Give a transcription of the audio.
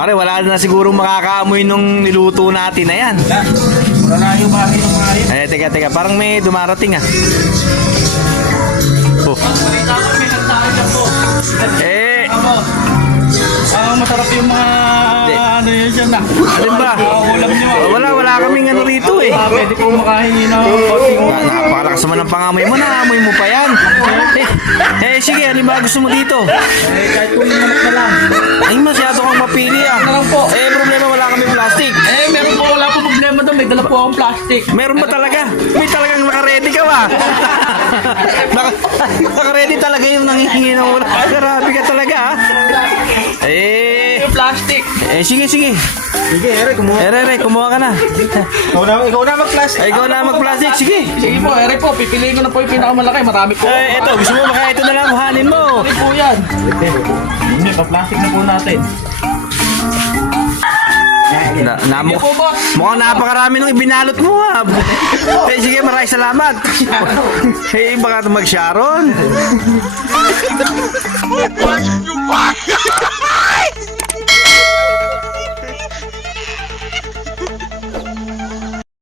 Pare, wala na siguro makakaamoy nung niluto natin na yan. Wala na yung bagay ng mga yun. Eh, teka, parang may dumarating ah. Oh. Balita ko, may nagtahan lang po. Eh, Masarap yung mga ano yun dyan na. alin ba? Ulam nyo. Wala kaming ano rito eh. Pwede po makahingi ng konting Napakalakas naman ang pangamoy mo, naamoy mo pa yan. Sige, ano ba gusto mo dito? kahit po yung manok na lang. Ay, masyado kang mapili ah. Ano lang po? Problema wala kami plastic. Meron po, wala po problema doon. May dala po akong plastic. Meron ba talaga? May talagang naka-ready ka ba? Naka-ready talaga yung nangihingi ng ulam. Grabe ka talaga ah. Yung plastic. Sige. Sige, Eric, kumuha. Kumuha ka na. Ikaw na mag-plastic. Ikaw na mag-plastic, sige. Sige po, Eric po. Pipiliin ko na po yung pinakamalaki. Marami po. Eto, gusto mo baka ito na lang kuhanin mo. Hindi po yan. Hindi, pa-plastic na po natin. Sige po, boss. Mukhang napakarami nung ibinalot mo ha. Sige, maraming salamat. Baka ito mag-Sharon.